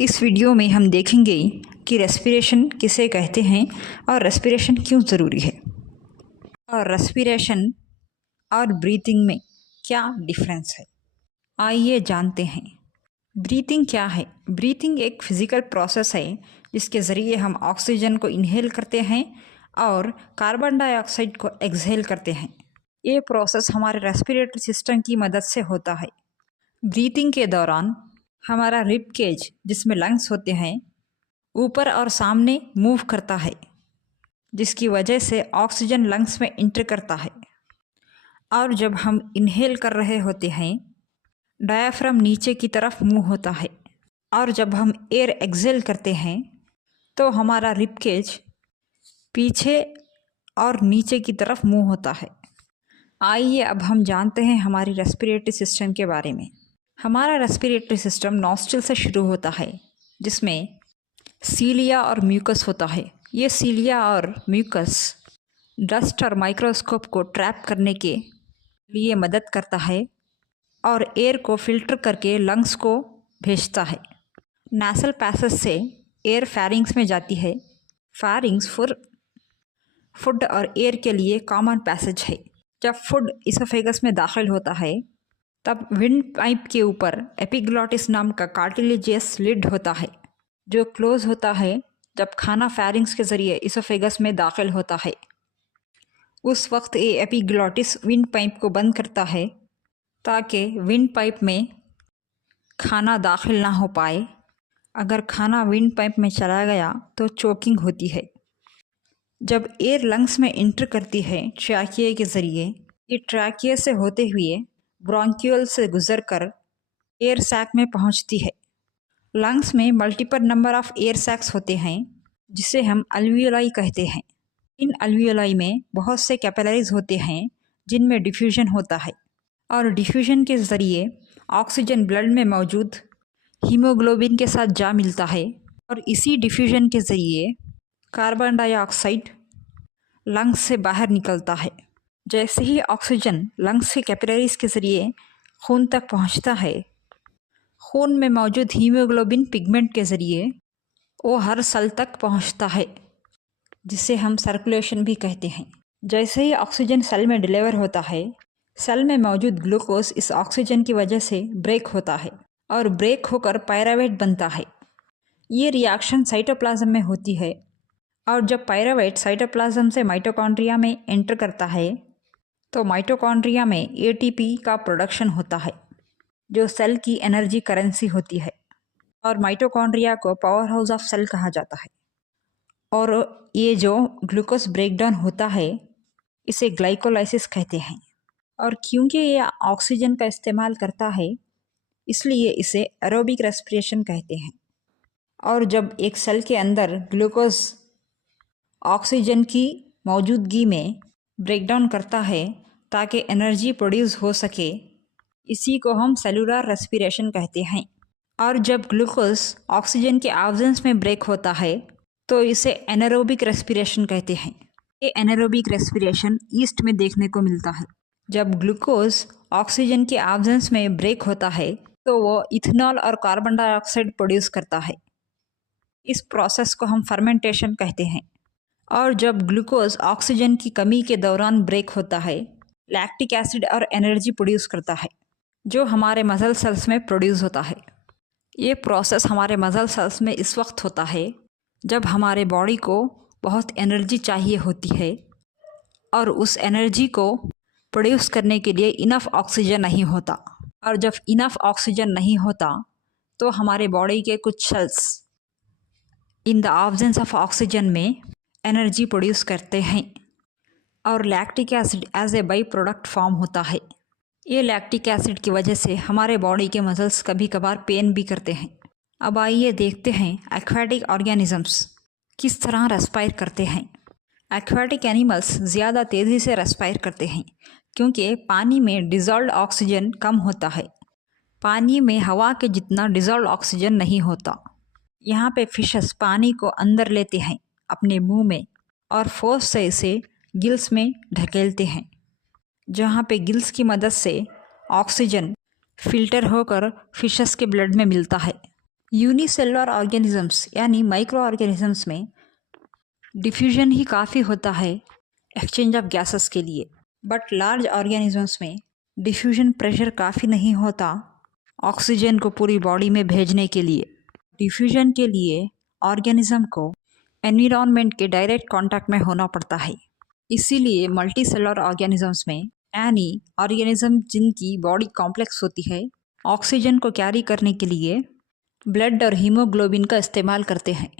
इस वीडियो में हम देखेंगे कि रेस्पिरेशन किसे कहते हैं और रेस्पिरेशन क्यों ज़रूरी है और रेस्पिरेशन और ब्रीथिंग में क्या डिफरेंस है। आइए जानते हैं। ब्रीथिंग क्या है। ब्रीथिंग एक फिज़िकल प्रोसेस है जिसके ज़रिए हम ऑक्सीजन को इनहेल करते हैं और कार्बन डाइऑक्साइड को एक्सहेल करते हैं। ये प्रोसेस हमारे रेस्पिरेटरी सिस्टम की मदद से होता है। ब्रीथिंग के दौरान हमारा रिब केज जिसमें लंग्स होते हैं ऊपर और सामने मूव करता है, जिसकी वजह से ऑक्सीजन लंग्स में इंटर करता है। और जब हम इनहेल कर रहे होते हैं डायाफ्राम नीचे की तरफ मूव होता है और जब हम एयर एक्सहेल करते हैं तो हमारा रिब केज पीछे और नीचे की तरफ मूव होता है। आइए अब हम जानते हैं हमारी रेस्पिरेटरी सिस्टम के बारे में। हमारा रेस्पिरेटरी सिस्टम नॉस्ट्रिल से शुरू होता है जिसमें सीलिया और म्यूकस होता है। ये सीलिया और म्यूकस डस्ट और माइक्रोस्कोप को ट्रैप करने के लिए मदद करता है और एयर को फिल्टर करके लंग्स को भेजता है। नासल पैसेज से एयर फैरिंग्स में जाती है। फैरिंग्स फूड और एयर के लिए कॉमन पैसेज है। जब फूड इसोफेगस में दाखिल होता है तब विंड पाइप के ऊपर एपिग्लॉटिस नाम का कार्टिलेजियस लिड होता है जो क्लोज होता है जब खाना फैरिंग्स के ज़रिए इसोफेगस में दाखिल होता है। उस वक्त ये एपिग्लॉटिस विंड पाइप को बंद करता है ताकि विंड पाइप में खाना दाखिल ना हो पाए। अगर खाना विंड पाइप में चला गया तो चोकिंग होती है। जब एयर लंग्स में इंटर करती है ट्रैकिए के ज़रिए, ये ट्रैकिए से होते हुए ब्रोंक्यूल से गुजरकर एयर सैक में पहुंचती है। लंग्स में multiple number of air sacs होते हैं जिसे हम अल्वियोलाई कहते हैं। इन अल्वियोलाई में बहुत से कैपिलरीज होते हैं जिनमें डिफ्यूजन होता है और डिफ्यूजन के ज़रिए ऑक्सीजन ब्लड में मौजूद हीमोग्लोबिन के साथ जा मिलता है और इसी डिफ्यूजन के ज़रिए कार्बन डाइऑक्साइड लंग्स से बाहर निकलता है। जैसे ही ऑक्सीजन लंग्स के कैपिलरीज के ज़रिए खून तक पहुंचता है, खून में मौजूद हीमोग्लोबिन पिगमेंट के ज़रिए वो हर सेल तक पहुंचता है जिसे हम सर्कुलेशन भी कहते हैं। जैसे ही ऑक्सीजन सेल में डिलीवर होता है, सेल में मौजूद ग्लूकोज इस ऑक्सीजन की वजह से ब्रेक होता है और ब्रेक होकर पायरावेट बनता है। ये रिएक्शन साइटोप्लाज्म में होती है और जब पायरावेट साइटोप्लाज्म से माइटोकॉन्ड्रिया में एंटर करता है तो माइटोकॉन्ड्रिया में एटीपी का प्रोडक्शन होता है जो सेल की एनर्जी करेंसी होती है और माइटोकॉन्ड्रिया को पावर हाउस ऑफ सेल कहा जाता है। और ये जो ग्लूकोज ब्रेकडाउन होता है इसे ग्लाइकोलाइसिस कहते हैं। और क्योंकि ये ऑक्सीजन का इस्तेमाल करता है इसलिए इसे एरोबिक रेस्पिरेशन कहते हैं। और जब एक सेल के अंदर ग्लूकोज ऑक्सीजन की मौजूदगी में ब्रेकडाउन करता है ताकि एनर्जी प्रोड्यूस हो सके, इसी को हम सेलुलर रेस्पिरेशन कहते हैं। और जब ग्लूकोज ऑक्सीजन के एब्सेंस में ब्रेक होता है तो इसे एनारोबिक रेस्पिरेशन कहते हैं। ये एनारोबिक रेस्पिरेशन ईस्ट में देखने को मिलता है। जब ग्लूकोज ऑक्सीजन के एब्सेंस में ब्रेक होता है तो वो इथेनॉल और कार्बन डाइऑक्साइड प्रोड्यूस करता है। इस प्रोसेस को हम फर्मेंटेशन कहते हैं। और जब ग्लूकोज ऑक्सीजन की कमी के दौरान ब्रेक होता है, लैक्टिक एसिड और एनर्जी प्रोड्यूस करता है जो हमारे मसल सेल्स में प्रोड्यूस होता है। ये प्रोसेस हमारे मसल सेल्स में इस वक्त होता है जब हमारे बॉडी को बहुत एनर्जी चाहिए होती है और उस एनर्जी को प्रोड्यूस करने के लिए इनफ ऑक्सीजन नहीं होता। और जब इनफ ऑक्सीजन नहीं होता तो हमारे बॉडी के कुछ cells in the absence of oxygen में एनर्जी प्रोड्यूस करते हैं और lactic acid as a by product form होता है। ये लैक्टिक एसिड की वजह से हमारे बॉडी के मसल्स कभी कभार पेन भी करते हैं। अब आइए देखते हैं एक्वाटिक ऑर्गेनिजम्स किस तरह रेस्पायर करते हैं। एक्वाटिक एनिमल्स ज़्यादा तेज़ी से रेस्पायर करते हैं क्योंकि पानी में डिज़ोल्व्ड ऑक्सीजन कम होता है। पानी में हवा के जितना डिज़ोल्व्ड ऑक्सीजन नहीं होता। यहाँ पे फिशेस पानी को अंदर लेते हैं अपने मुंह में और फोर्स से इसे गिल्स में ढकेलते हैं, जहाँ पे गिल्स की मदद से ऑक्सीजन फिल्टर होकर फिशेस के ब्लड में मिलता है यूनिसेलुलर ऑर्गेनिजम्स यानी माइक्रो ऑर्गेनिजम्स में डिफ्यूजन ही काफ़ी होता है एक्सचेंज ऑफ गैसेस के लिए, बट लार्ज ऑर्गेनिजम्स में डिफ्यूजन प्रेशर काफ़ी नहीं होता ऑक्सीजन को पूरी बॉडी में भेजने के लिए। डिफ्यूजन के लिए ऑर्गेनिज्म को एनवायरनमेंट के डायरेक्ट कांटेक्ट में होना पड़ता है। इसीलिए मल्टी सेलुलर ऑर्गेनिजम्स में यानी ऑर्गेनिज्म जिनकी बॉडी कॉम्प्लेक्स होती है, ऑक्सीजन को कैरी करने के लिए ब्लड और हीमोग्लोबिन का इस्तेमाल करते हैं।